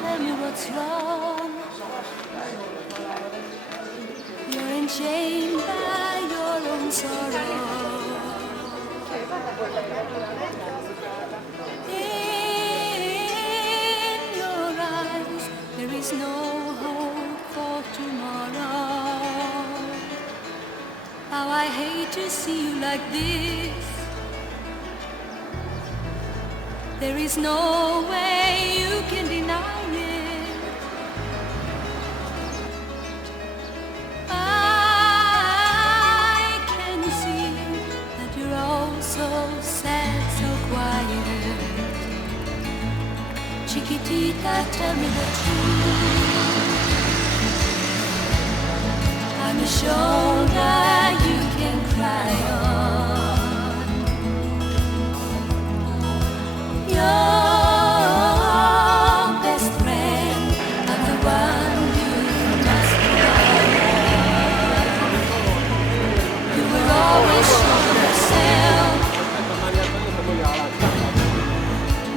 tell me what's wrong. You're enchained by your own sorrow. In your eyes there is no hope for tomorrow. How I hate to see you like this. There is no way you can deny it. I can see that you're all so sad, so quiet. Chiquitita, tell me the truth. I'm a shoulder you can cry on. Your best friend, I'm the one you must rely on. You will always show yourself.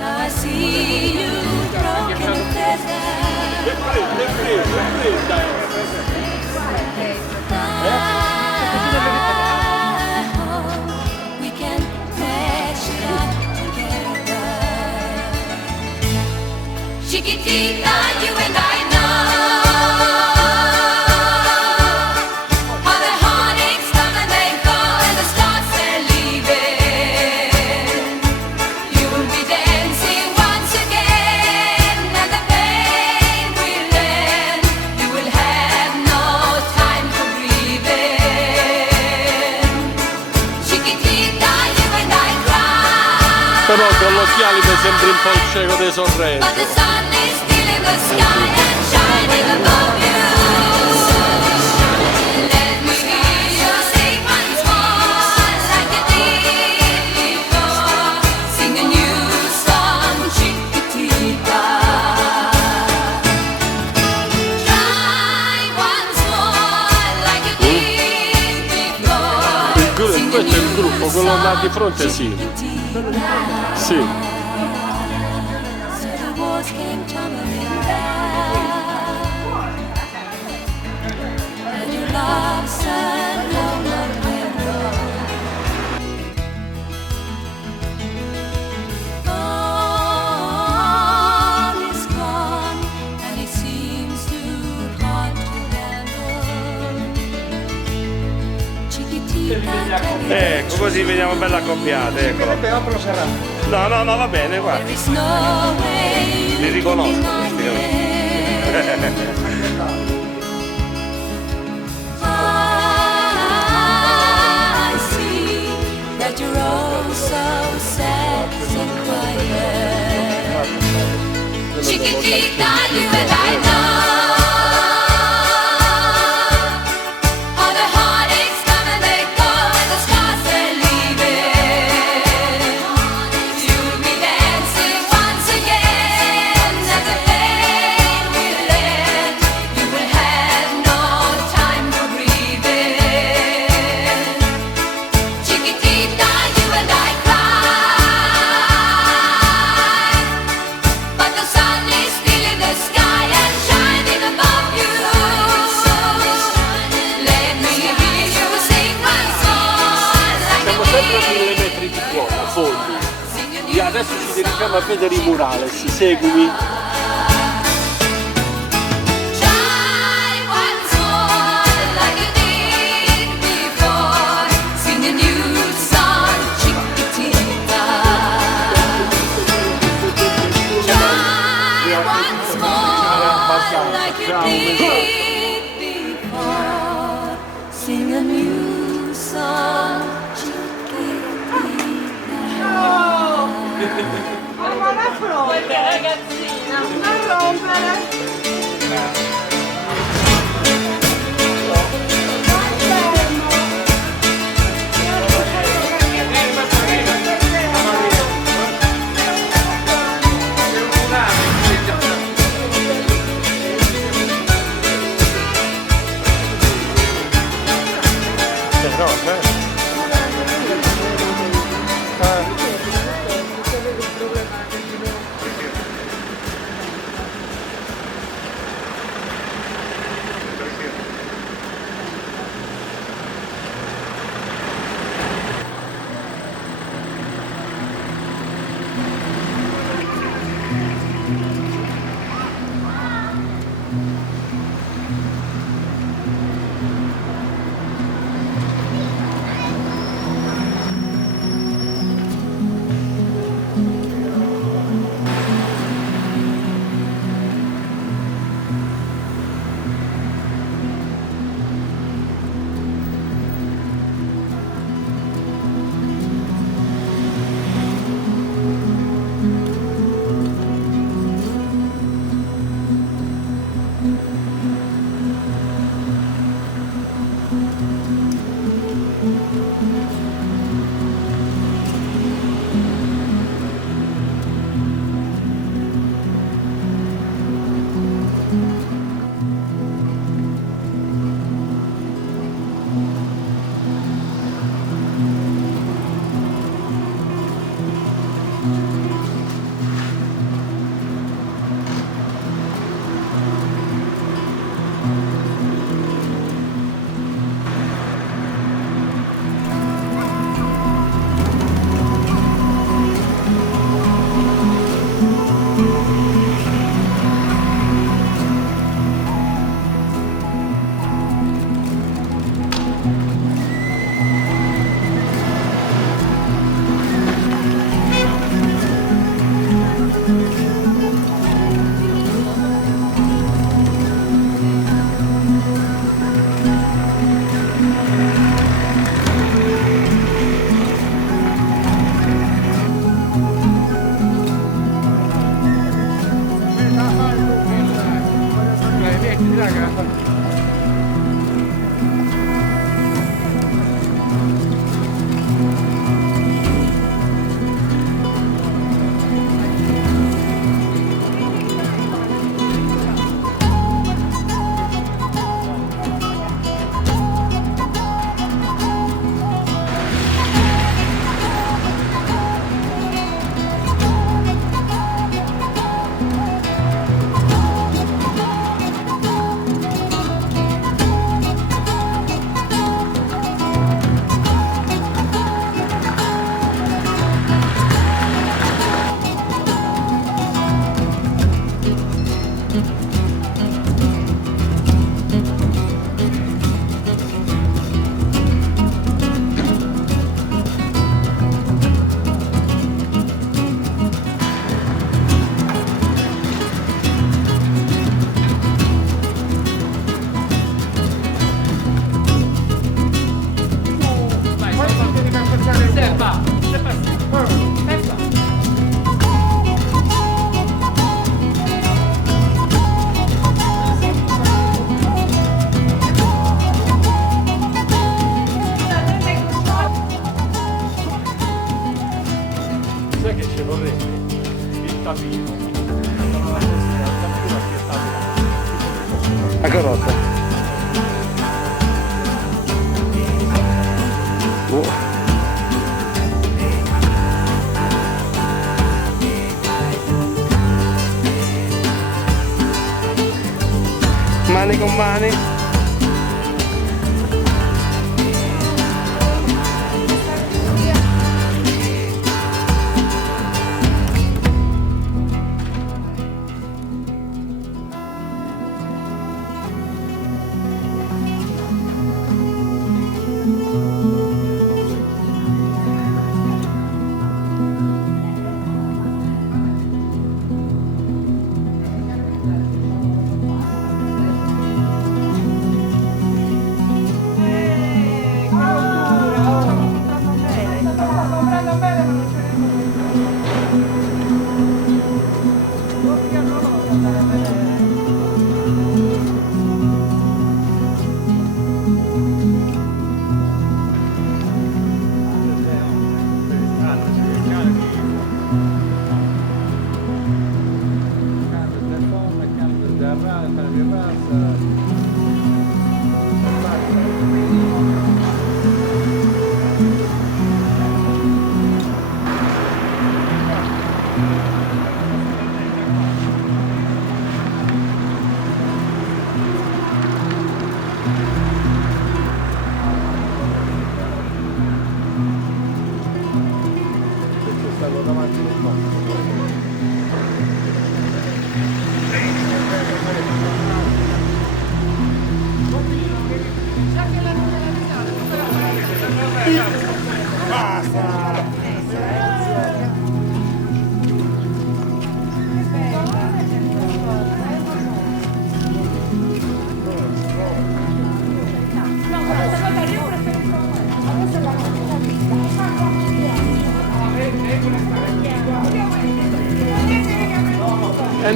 Now I see you broken feather. We can patch it up together. Chiquitita, you and I know how the heartaches come and they go and the stars they're leaving. You will be dancing once again and the pain will end. You will have no time for grieving. Chiquitita, you and I cry. Però con l'occhiali mi sembri un po' il cieco dei Sorrento. But the sun is still in the sky and shining above you. Let me hear you sing once more like you did before. Sing a new song, Chiquitita. Try once more like you did before. Sing a Questo è il new gruppo, quello là di fronte song, sì. Chiquitita. Sì. So the walls came tumbling down, and your love sun no longer all is gone, and it seems too hard to handle. Chiquitita, tell me Ecco, così vediamo bella accoppiata, ecco. No, no, no, va bene, guarda. there is no way Li you riconosco can questi, deny it. I see that you're all so sad, so quiet. Chiquitita, you and I know how the heartaches come and they go and the stars they're leaving. You'll be dancing once again and the pain will end. You will have no time for grieving. Chiquitita, you and I cry, but the sun is still in the sky and shining above you. Let me hear you sing once more like Siamo you sempre a did 1000 metri di quota, fondi. Sing a E new adesso ci dirigiamo a vedere i murales, seguimi. Try once more like you did before. Sing a new song, Chiquitita. Try once more like you did before. Sing a new song, Chiquitita. Ma non è pronta, ragazzina! Non rompere! A carrozza. Mani con mani.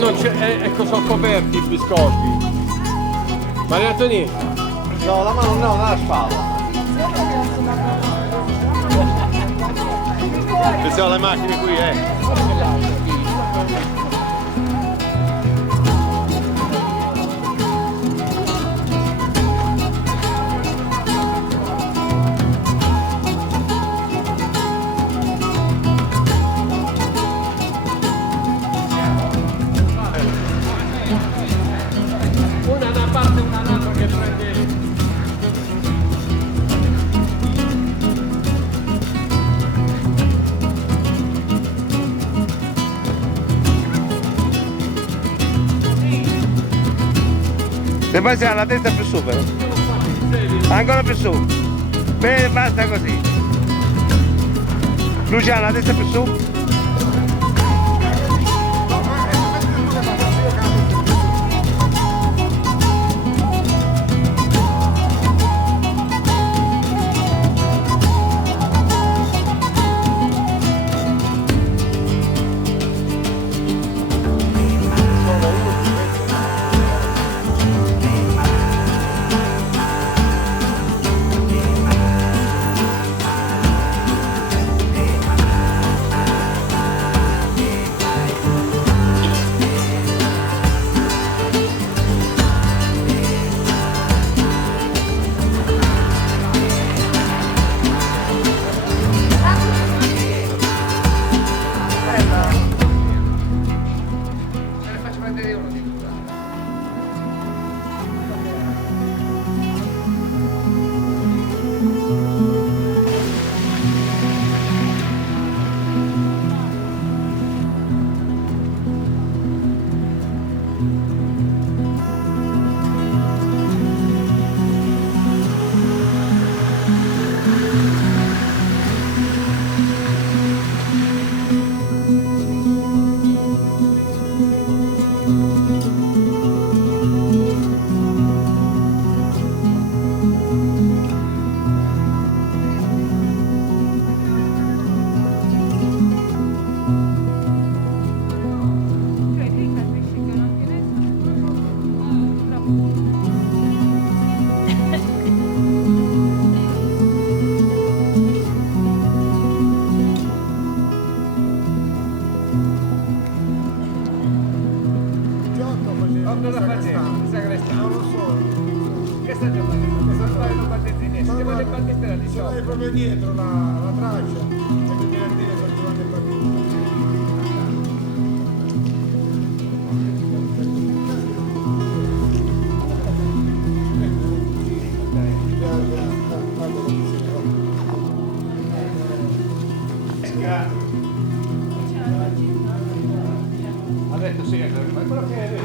Non c'è, ecco, sono coperti i biscotti. Maria Antonietta? No, la mano no, la spalla. Attenzione alle macchine qui, Una da parte, una Sebastiano, la testa più su però. Ancora più su. Bene, basta così. Luciano, la testa più su. Cosa facendo? Non lo so. Che stai facendo? Sto facendo battesine. Si chiama le battesine da 18. È proprio dietro la traccia. E mi viene a dire che sono le battesine. Ha detto sì, ma quello che è